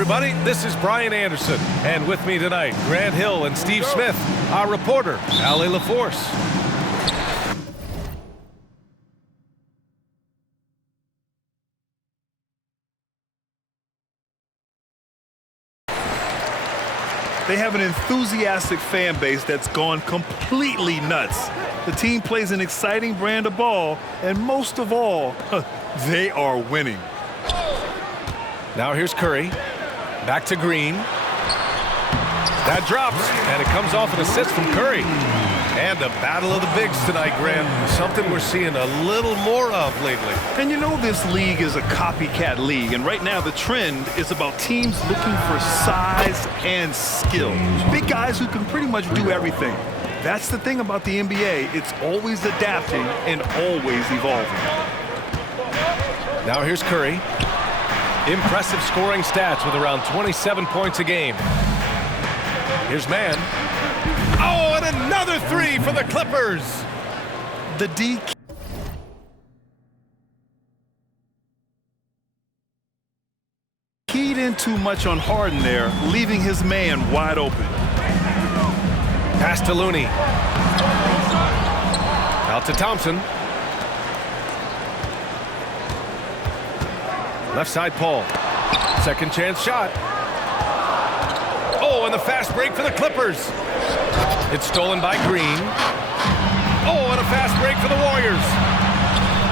everybody. This is Brian Anderson. And with me tonight, Grant Hill and Steve Smith, our reporter, Allie LaForce. They have an enthusiastic fan base that's gone completely nuts. The team plays an exciting brand of ball, and most of all, they are winning. Now here's Curry. Back to Green. That drops, and it comes off an assist from Curry. And a battle of the bigs tonight, Grant. Something we're seeing a little more of lately. And you know this league is a copycat league, and right now the trend is about teams looking for size and skill. Big guys who can pretty much do everything. That's the thing about the NBA. It's always adapting and always evolving. Now here's Curry. Impressive scoring stats with around 27 points a game. Here's Mann. Oh, and another three for the Clippers. The D keyed in too much on Harden there, leaving his man wide open. Pass to Looney. Out to Thompson. Left side, Paul. Second chance shot. Oh, and the fast break for the Clippers. It's stolen by Green. Oh, and a fast break for the Warriors.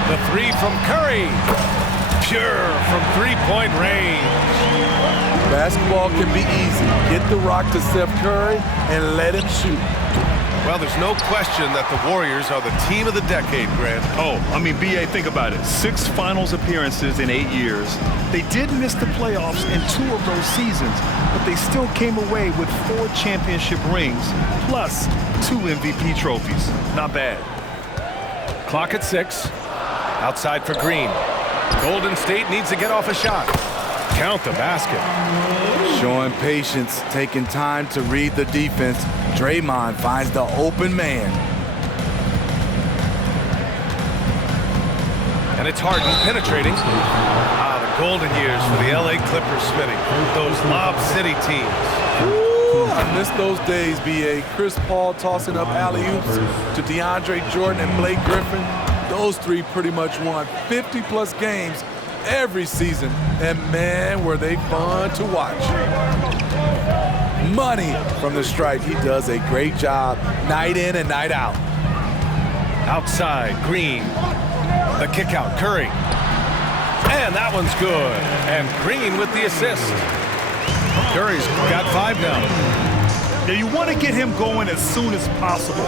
The three from Curry. Pure from three-point range. Basketball can be easy. Get the rock to Steph Curry and let him shoot. Well, there's no question that the Warriors are the team of the decade, Grant. Oh, I mean, B.A., think about it. 6 finals appearances in 8 years. They did miss the playoffs in 2 of those seasons, but they still came away with 4 championship rings, plus 2 MVP trophies. Not bad. Clock at 6. Outside for Green. Golden State needs to get off a shot. Count the basket. Showing patience, taking time to read the defense. Draymond finds the open man. And it's Harden penetrating. The golden years for the LA Clippers, Smitty. Those Lob City teams. Ooh, I miss those days, B.A. Chris Paul tossing up alley-oops to DeAndre Jordan and Blake Griffin. Those three pretty much won 50-plus games every season, and man, were they fun to watch. Money from the stripe. He does a great job night in and night out. Outside, Green. The kick out, Curry. And that one's good. And Green with the assist. Curry's got 5 now. Now you want to get him going as soon as possible.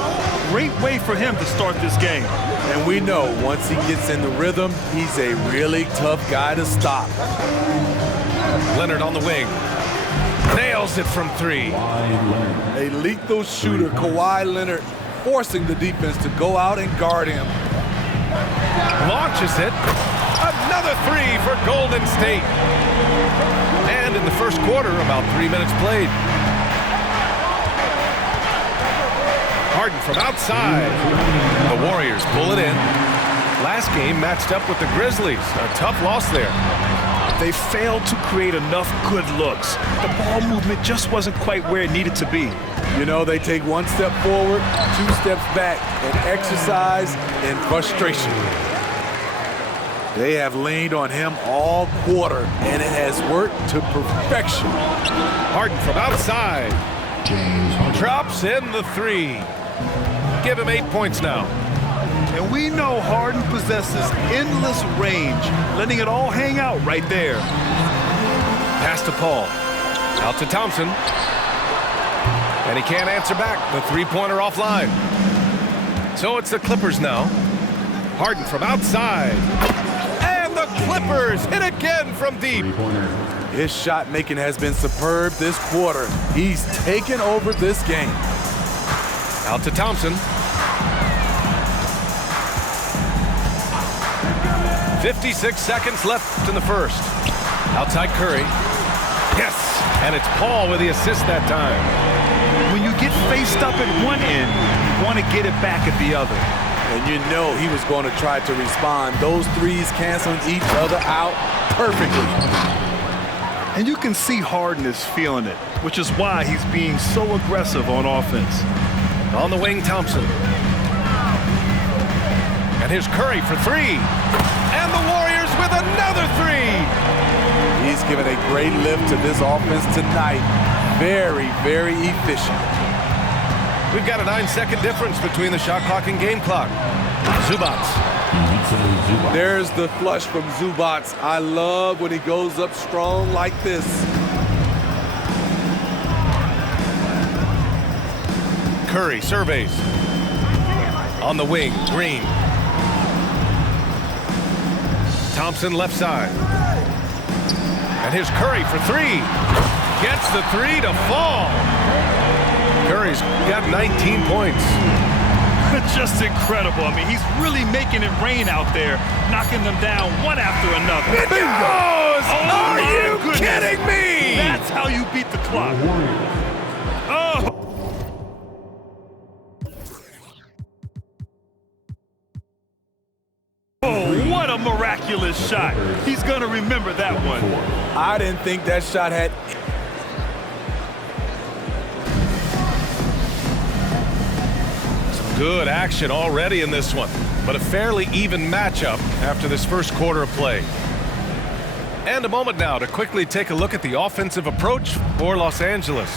Great way for him to start this game. And we know once he gets in the rhythm, he's a really tough guy to stop. Leonard on the wing. Nails it from 3. A lethal shooter, Kawhi Leonard, forcing the defense to go out and guard him. Launches it. Another 3 for Golden State. And in the first quarter, about 3 minutes played. Harden from outside. The Warriors pull it in. Last game matched up with the Grizzlies. A tough loss there. They failed to create enough good looks. The ball movement just wasn't quite where it needed to be. You know, they take 1 step forward, 2 steps back, and exercise in frustration. They have leaned on him all quarter, and it has worked to perfection. Harden from outside. Drops in the 3. Give him 8 points now. And we know Harden possesses endless range, letting it all hang out right there. Pass to Paul. Out to Thompson. And he can't answer back. The three-pointer offline. So it's the Clippers now. Harden from outside. And the Clippers hit again from deep. His shot making has been superb this quarter. He's taken over this game. Out to Thompson. 56 seconds left in the first. Outside Curry. Yes, and it's Paul with the assist that time. When you get faced up at one end, you want to get it back at the other. And you know he was going to try to respond. Those threes canceling each other out perfectly. And you can see Harden is feeling it, which is why he's being so aggressive on offense. On the wing, Thompson. And here's Curry for three. And the Warriors with another three. He's given a great lift to this offense tonight. Very, very efficient. We've got a 9-second difference between the shot clock and game clock. Zubac. There's the flush from Zubac. I love when he goes up strong like this. Curry surveys. On the wing, Green. Thompson left side. And here's Curry for three. Gets the three to fall. Curry's got 19 points. Just incredible. I mean, he's really making it rain out there, knocking them down one after another. Are you kidding me? That's how you beat the clock. Oh. Oh, what a miraculous shot. He's going to remember that one. I didn't think that shot had... Good action already in this one, but a fairly even matchup after this first quarter of play. And a moment now to quickly take a look at the offensive approach for Los Angeles.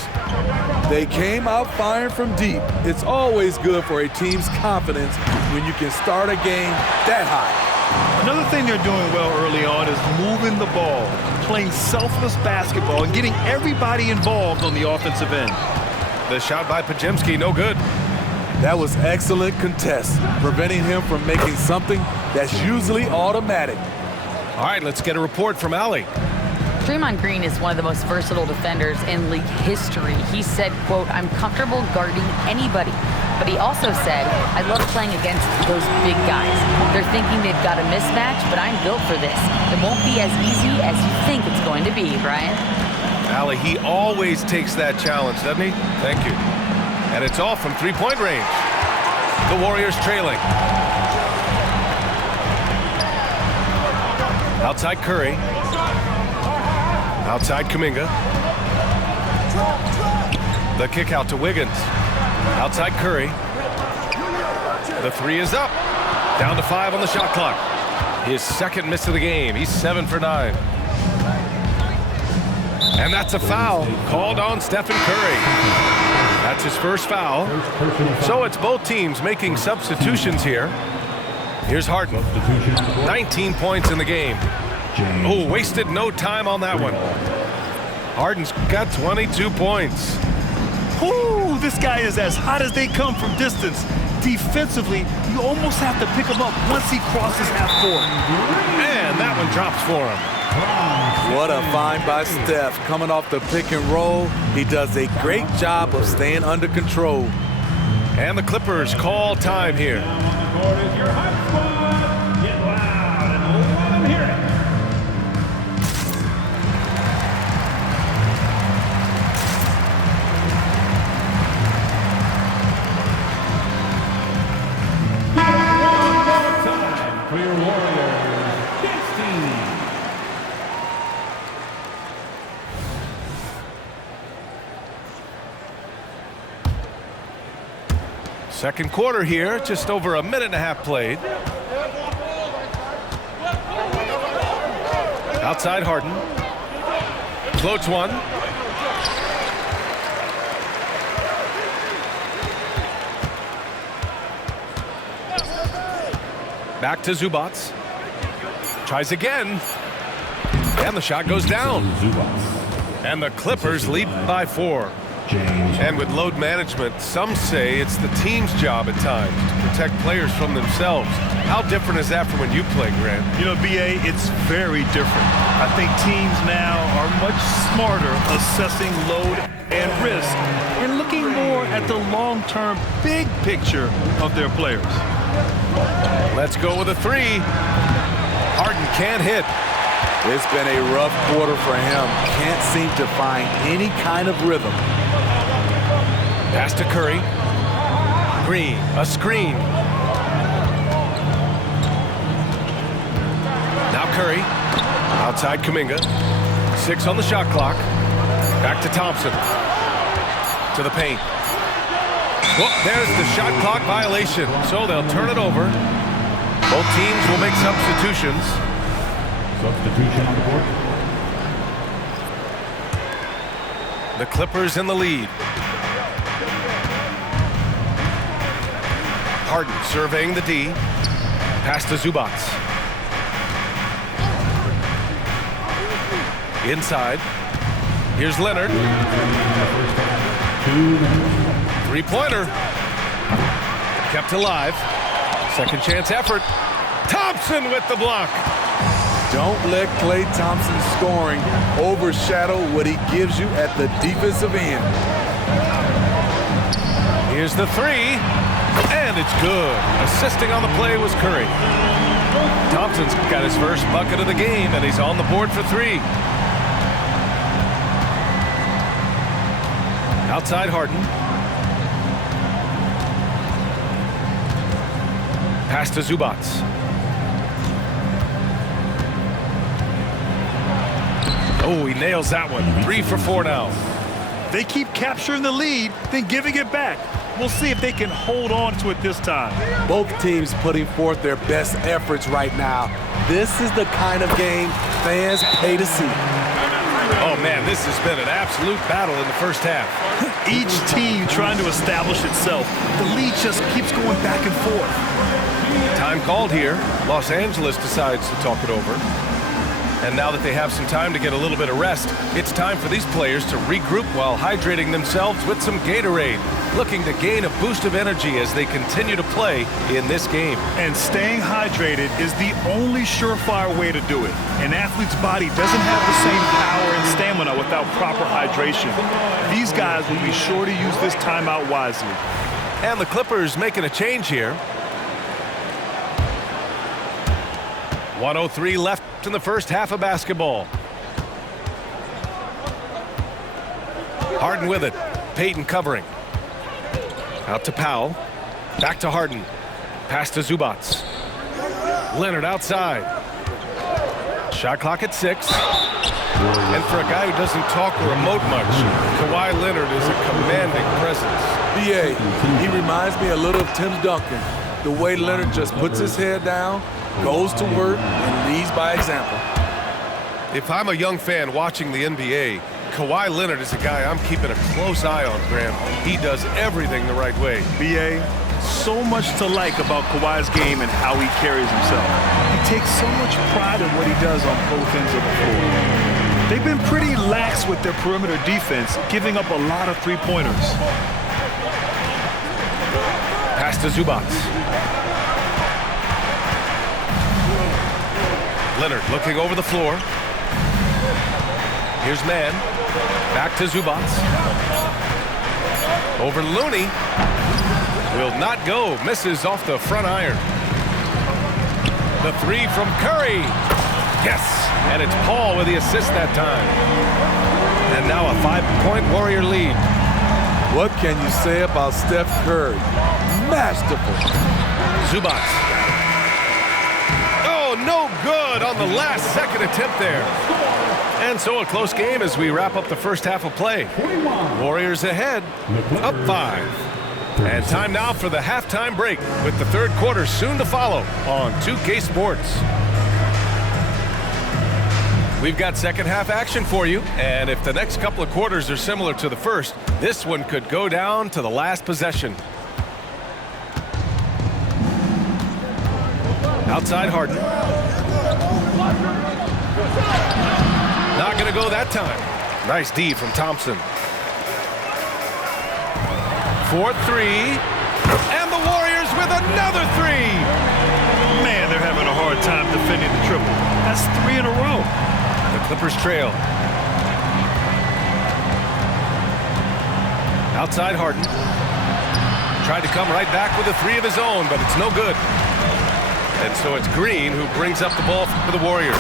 They came out firing from deep. It's always good for a team's confidence when you can start a game that high. Another thing they're doing well early on is moving the ball, playing selfless basketball, and getting everybody involved on the offensive end. The shot by Podziemski, no good. That was excellent contest, preventing him from making something that's usually automatic. All right, let's get a report from Allie. Draymond Green is one of the most versatile defenders in league history. He said, quote, "I'm comfortable guarding anybody." But he also said, "I love playing against those big guys. They're thinking they've got a mismatch, but I'm built for this. It won't be as easy as you think it's going to be, Brian." Allie, he always takes that challenge, doesn't he? Thank you. And it's off from three-point range. The Warriors trailing. Outside Curry. Outside Kuminga. The kick out to Wiggins. Outside Curry. The three is up. Down to 5 on the shot clock. His second miss of the game. He's 7 for 9. And that's a foul called on Stephen Curry. That's his first foul. So it's both teams making substitutions here. Here's Harden. 19 points in the game. Oh, wasted no time on that one. Harden's got 22 points. Ooh, this guy is as hot as they come from distance. Defensively, you almost have to pick him up once he crosses half court. And that one drops for him. What a find by Steph. Coming off the pick and roll, he does a great job of staying under control. And the Clippers call time here. For your Warriors, 16. Second quarter here, just over a minute and a half played. Outside Harden. Floats one. Back to Zubac. Tries again. And the shot goes down. And the Clippers lead by 4. And with load management, some say it's the team's job at times to protect players from themselves. How different is that from when you play, Grant? You know, B.A., it's very different. I think teams now are much smarter assessing load and risk and looking more at the long-term big picture of their players. Let's go with a three. Harden can't hit. It's been a rough quarter for him. Can't seem to find any kind of rhythm. Pass to Curry. Green, a screen. Now Curry. Outside Kuminga. 6 on the shot clock. Back to Thompson. To the paint. Well, there's the shot clock violation. So they'll turn it over. Both teams will make substitutions. Substitution on the board. The Clippers in the lead. Harden surveying the D. Pass to Zubac. Inside. Here's Leonard. 3-pointer. Kept alive. Second chance effort. Thompson with the block. Don't let Klay Thompson's scoring overshadow what he gives you at the defensive end. Here's the 3. And it's good. Assisting on the play was Curry. Thompson's got his first bucket of the game, and he's on the board for 3. Outside Harden. Pass to Zubac. Oh, he nails that one. 3 for 4 now. They keep capturing the lead, then giving it back. We'll see if they can hold on to it this time. Both teams putting forth their best efforts right now. This is the kind of game fans pay to see. Oh, man, this has been an absolute battle in the first half. Each team trying to establish itself. The lead just keeps going back and forth. Time called here. Los Angeles decides to talk it over. And now that they have some time to get a little bit of rest, it's time for these players to regroup while hydrating themselves with some Gatorade, looking to gain a boost of energy as they continue to play in this game. And staying hydrated is the only surefire way to do it. An athlete's body doesn't have the same power and stamina without proper hydration. These guys will be sure to use this timeout wisely. And the Clippers making a change here. 1:03 left in the first half of basketball. Harden with it. Payton covering. Out to Powell. Back to Harden. Pass to Zubac. Leonard outside. Shot clock at 6. And for a guy who doesn't talk or emote much, Kawhi Leonard is a commanding presence. BA, he reminds me a little of Tim Duncan. The way Leonard just puts his head down, goes to work, and leads by example. If I'm a young fan watching the NBA, Kawhi Leonard is a guy I'm keeping a close eye on, Graham. He does everything the right way. BA, so much to like about Kawhi's game and how he carries himself. He takes so much pride in what he does on both ends of the floor. They've been pretty lax with their perimeter defense, giving up a lot of three-pointers. Pass to Zubac. Leonard looking over the floor. Here's Mann. Back to Zubac. Over Looney. Will not go. Misses off the front iron. The 3 from Curry. Yes. And it's Paul with the assist that time. And now a 5-point Warrior lead. What can you say about Steph Curry? Masterful. Zubac. Oh, no good on the last second attempt there. And so a close game as we wrap up the first half of play. Warriors ahead, up 5. And time now for the halftime break with the third quarter soon to follow on 2K Sports. We've got second half action for you, and if the next couple of quarters are similar to the first, this one could go down to the last possession. Outside Harden. Not going to go that time. Nice D from Thompson. 4-3. And the Warriors with another 3. Man, they're having a hard time defending the triple. That's 3 in a row. The Clippers trail. Outside Harden. Tried to come right back with a 3 of his own, but it's no good. And so it's Green who brings up the ball for the Warriors.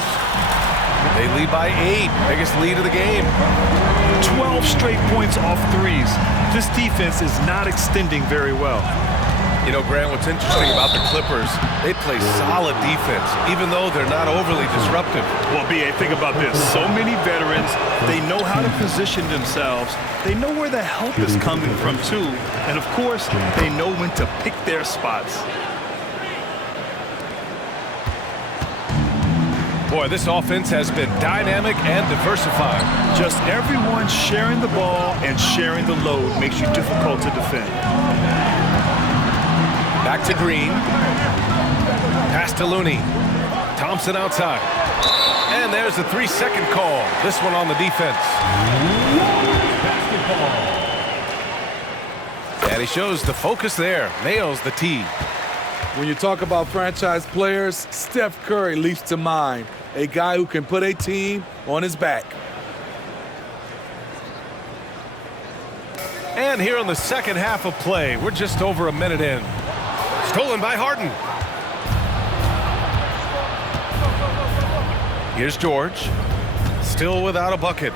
They lead by 8, biggest lead of the game. 12 straight points off threes. This defense is not extending very well. You know, Grant, what's interesting about the Clippers, they play solid defense, even though they're not overly disruptive. Well, B.A., think about this. So many veterans, they know how to position themselves. They know where the help is coming from, too. And, of course, they know when to pick their spots. Boy, this offense has been dynamic and diversified. Just everyone sharing the ball and sharing the load makes you difficult to defend. Back to Green. Pass to Looney. Thompson outside. And there's a 3-second call. This one on the defense. And he shows the focus there. Nails the tee. When you talk about franchise players, Steph Curry leaps to mind. A guy who can put a team on his back. And here in the second half of play, we're just over a minute in. Stolen by Harden. Here's George. Still without a bucket.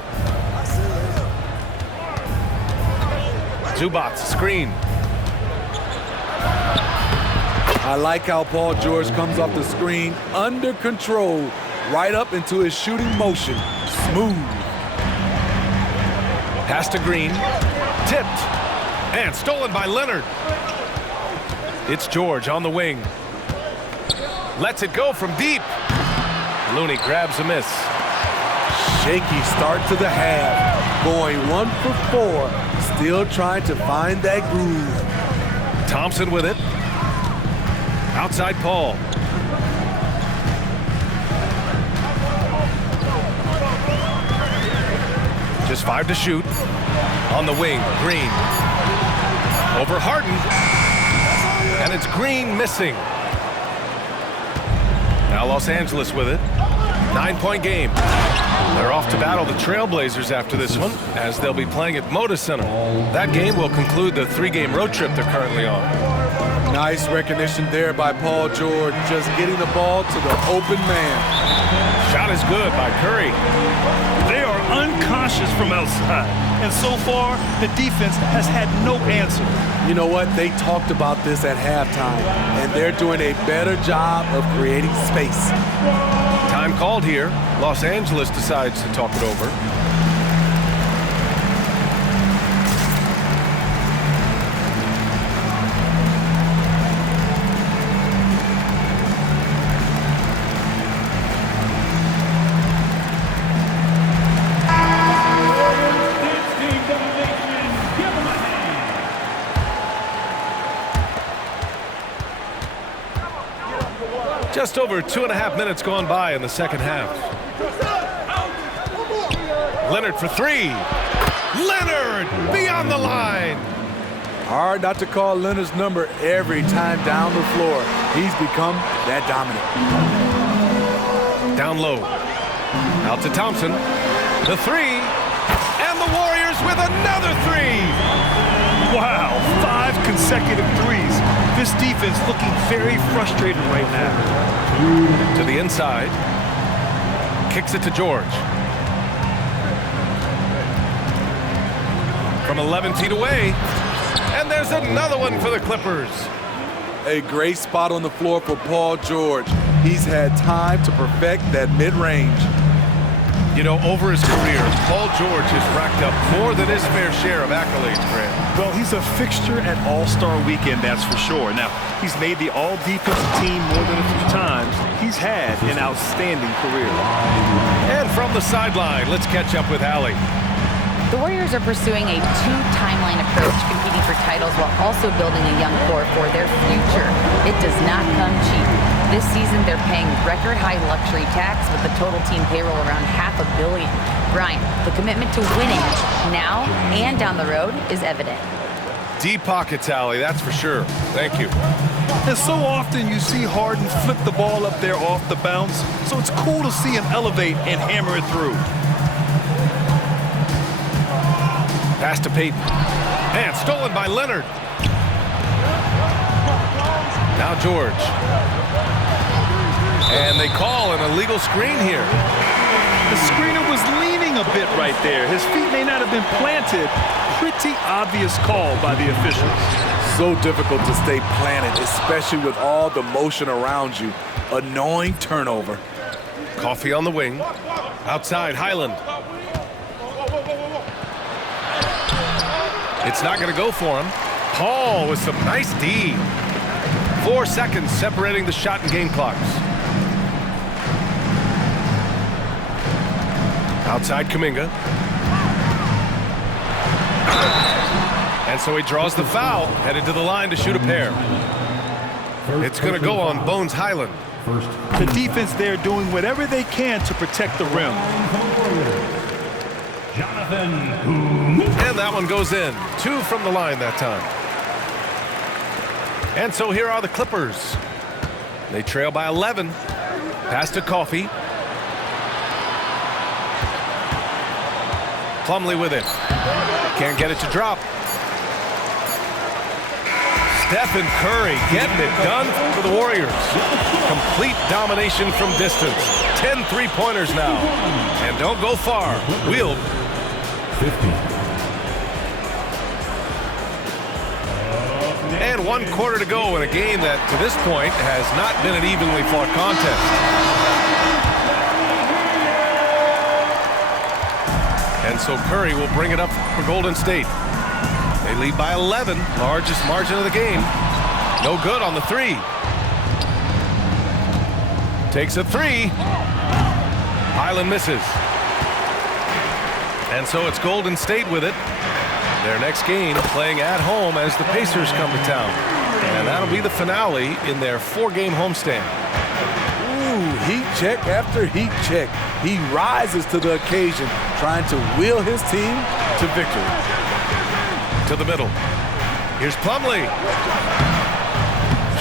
Zubac, screen. I like how Paul George comes off the screen under control, right up into his shooting motion. Smooth. Pass to Green. Tipped. And stolen by Leonard. It's George on the wing. Lets it go from deep. Looney grabs a miss. Shaky start to the half. Going 1 for 4. Still trying to find that groove. Thompson with it. Outside Paul. Just 5 to shoot. On the wing, Green. Over Harden. And it's Green missing. Now Los Angeles with it. 9-point game. They're off to battle the Trailblazers after this one, as they'll be playing at Moda Center. That game will conclude the 3-game road trip they're currently on. Nice recognition there by Paul George, just getting the ball to the open man. Shot is good by Curry. They are unconscious from outside, and so far, the defense has had no answer. You know what? They talked about this at halftime, and they're doing a better job of creating space. Time called here. Los Angeles decides to talk it over. Just over 2.5 minutes gone by in the second half. Leonard for 3. Leonard beyond the line. Hard not to call Leonard's number every time down the floor. He's become that dominant. Down low. Out to Thompson. The 3. And the Warriors with another 3. Wow, 5 consecutive threes. This defense looking very frustrated right now. To the inside. Kicks it to George. From 11 feet away. And there's another one for the Clippers. A great spot on the floor for Paul George. He's had time to perfect that mid-range. You know, over his career, Paul George has racked up more than his fair share of accolades, Grant. Well, he's a fixture at All-Star Weekend, that's for sure. Now, he's made the All-Defensive team more than a few times. He's had an outstanding career. And from the sideline, let's catch up with Allie. The Warriors are pursuing a 2-timeline approach, competing for titles while also building a young core for their future. It does not come cheap. This season, they're paying record-high luxury tax with the total team payroll around $500 million. Brian, the commitment to winning now and down the road is evident. Deep pockets, Allie, that's for sure. Thank you. And so often you see Harden flip the ball up there off the bounce, so it's cool to see him elevate and hammer it through. Pass to Payton. And stolen by Leonard. Now George. And they call an illegal screen here. The screener was leaning a bit right there. His feet may not have been planted. Pretty obvious call by the officials. So difficult to stay planted, especially with all the motion around you. Annoying turnover. Coffee on the wing. Outside, Highland. It's not going to go for him. Paul with some nice D. 4 seconds separating the shot and game clocks. Outside, Kuminga. And so he draws the foul, headed to the line to shoot a pair. It's going to go on Bones Highland. The defense there doing whatever they can to protect the rim. And that one goes in. 2 from the line that time. And so here are the Clippers. They trail by 11. Pass to Coffee. Plumlee with it. Can't get it to drop. Stephen Curry getting it done for the Warriors. Complete domination from distance. 10 three-pointers now. And don't go far. We'll 50. And 1 quarter to go in a game that, to this point, has not been an evenly fought contest. And so Curry will bring it up for Golden State. They lead by 11, largest margin of the game. No good on the 3. Takes a 3. Highland misses. And so it's Golden State with it. Their next game playing at home as the Pacers come to town. And that'll be the finale in their 4-game homestand. Ooh, heat check after heat check. He rises to the occasion, trying to wheel his team to victory. To the middle. Here's Plumlee.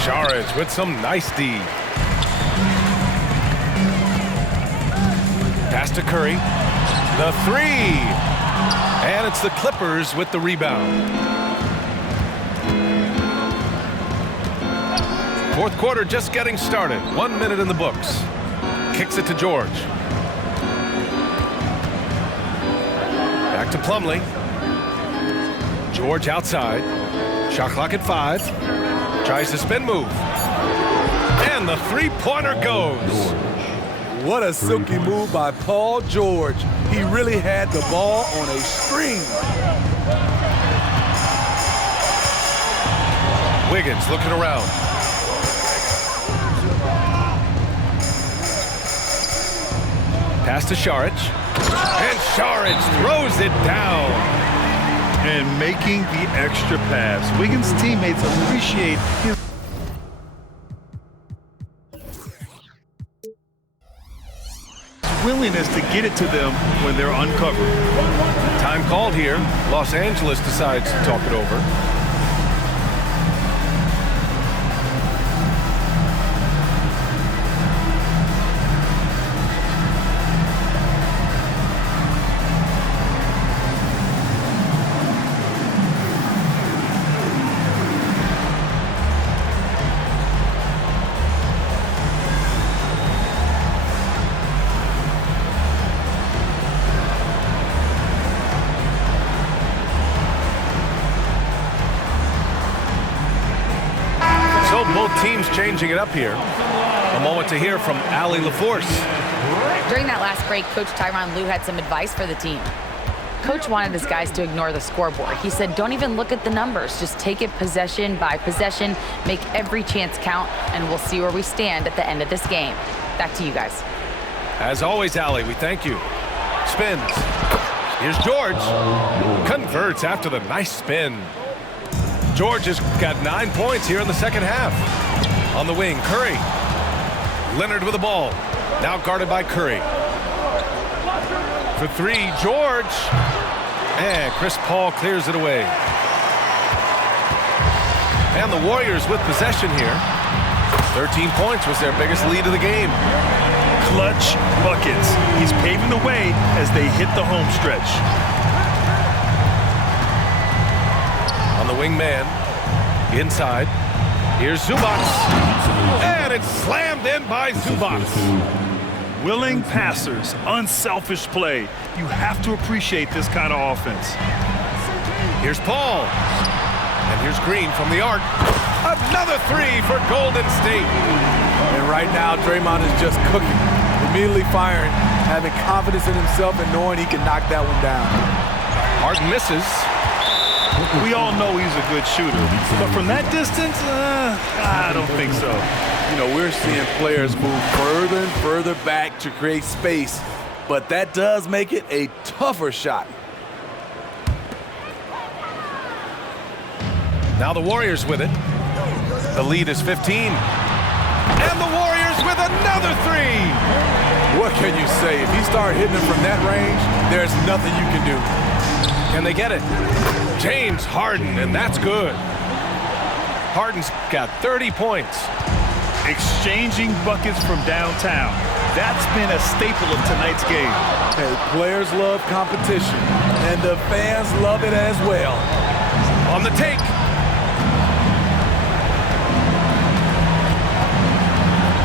Saric with some nice D. Pass to Curry. The 3. And it's the Clippers with the rebound. 4th quarter just getting started. 1 minute in the books. Kicks it to George. Back to Plumlee. George outside. Shot clock at 5. Tries the spin move. And the 3-pointer goes. What a silky move by Paul George. He really had the ball on a string. Wiggins looking around. Pass to Saric. And Saric throws it down. And making the extra pass. Wiggins' teammates appreciate his willingness to get it to them when they're uncovered. Time called here. Los Angeles decides to talk it over. Both teams changing it up here. A moment to hear from Allie LaForce. During that last break, Coach Tyronn Lue had some advice for the team. Coach wanted his guys to ignore the scoreboard. He said, don't even look at the numbers. Just take it possession by possession, make every chance count, and we'll see where we stand at the end of this game. Back to you guys. As always, Allie, we thank you. Spins. Here's George. Converts after the nice spin. George has got 9 points here in the second half. On the wing, Curry. Leonard with the ball. Now guarded by Curry. For 3, George. And Chris Paul clears it away. And the Warriors with possession here. 13 points was their biggest lead of the game. Clutch buckets. He's paving the way as they hit the home stretch. On the wing man, inside. Here's Zubac. And it's slammed in by Zubac. Willing passers, unselfish play. You have to appreciate this kind of offense. Here's Paul. And here's Green from the arc. Another three for Golden State. And right now, Draymond is just cooking. Immediately firing, having confidence in himself and knowing he can knock that one down. Harden misses. We all know he's a good shooter, but from that distance, I don't think so. You know, we're seeing players move further and further back to create space, but that does make it a tougher shot. Now the Warriors with it. The lead is 15. And the Warriors with another three. What can you say? If he started hitting them from that range, there's nothing you can do. Can they get it? James Harden, and that's good. Harden's got 30 points. Exchanging buckets from downtown. That's been a staple of tonight's game. Hey, players love competition, and the fans love it as well. On the take.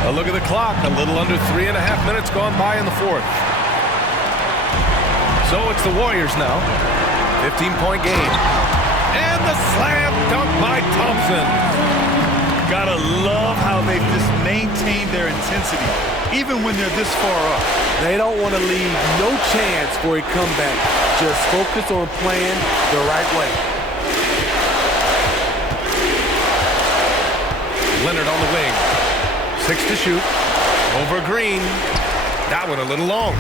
A look at the clock. A little under 3.5 minutes gone by in the fourth. So it's the Warriors now. 15-point game. And the slam dunk by Thompson. Gotta love how they've just maintained their intensity, even when they're this far up. They don't want to leave no chance for a comeback. Just focus on playing the right way. Leonard on the wing. 6 to shoot. Over Green. That one a little long.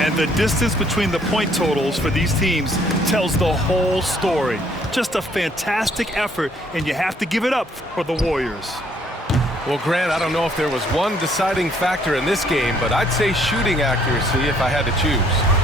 And the distance between the point totals for these teams tells the whole story. Just a fantastic effort, and you have to give it up for the Warriors. Well, Grant, I don't know if there was one deciding factor in this game, but I'd say shooting accuracy if I had to choose.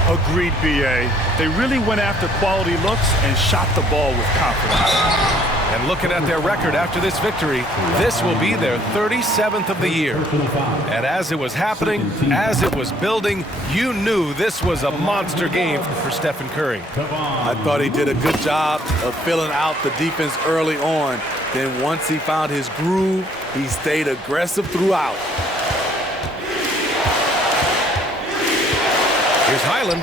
Agreed, B.A. They really went after quality looks and shot the ball with confidence. And looking at their record after this victory, this will be their 37th of the year. And as it was happening, as it was building, you knew this was a monster game for Stephen Curry. I thought he did a good job of filling out the defense early on. Then once he found his groove, he stayed aggressive throughout. Here's Highland.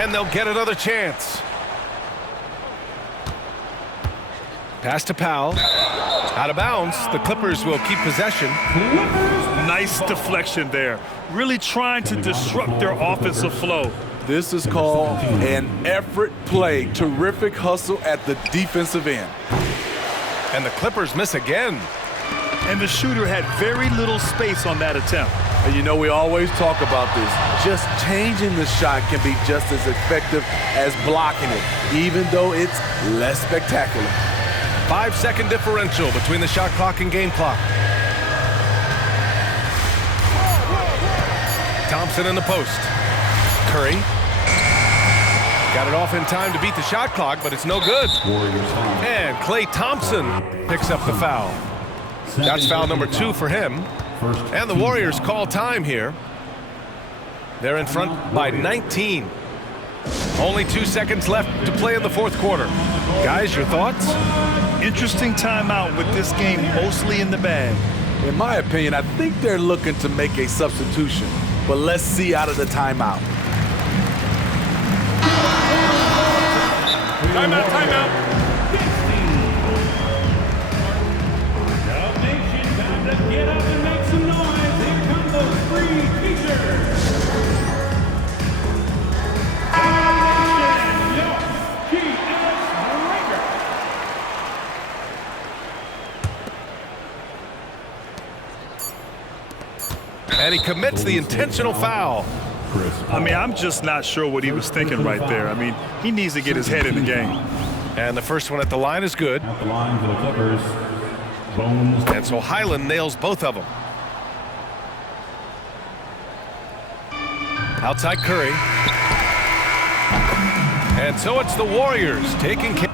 And they'll get another chance. Pass to Powell. Out of bounds. The Clippers will keep possession. Nice deflection there. Really trying to disrupt their offensive flow. This is called an effort play. Terrific hustle at the defensive end. And the Clippers miss again. And the shooter had very little space on that attempt. And you know, we always talk about this. Just changing the shot can be just as effective as blocking it, even though it's less spectacular. 5-second differential between the shot clock and game clock. Thompson in the post. Curry. Got it off in time to beat the shot clock, but it's no good. And Klay Thompson picks up the foul. That's foul number 2 for him. And the Warriors call time here. They're in front by 19. Only 2 seconds left to play in the fourth quarter. Guys, your thoughts? Interesting timeout with this game mostly in the bag. In my opinion, I think they're looking to make a substitution. But let's see out of the timeout. Timeout, timeout. Nation, time to get up and make some noise. Here come those three features. And he commits the intentional foul. I mean, I'm just not sure what he was thinking right there. I mean, he needs to get his head in the game. And the first one at the line is good. At the line for the Clippers, Bones. And so Highland nails both of them. Outside Curry. And so it's the Warriors taking care.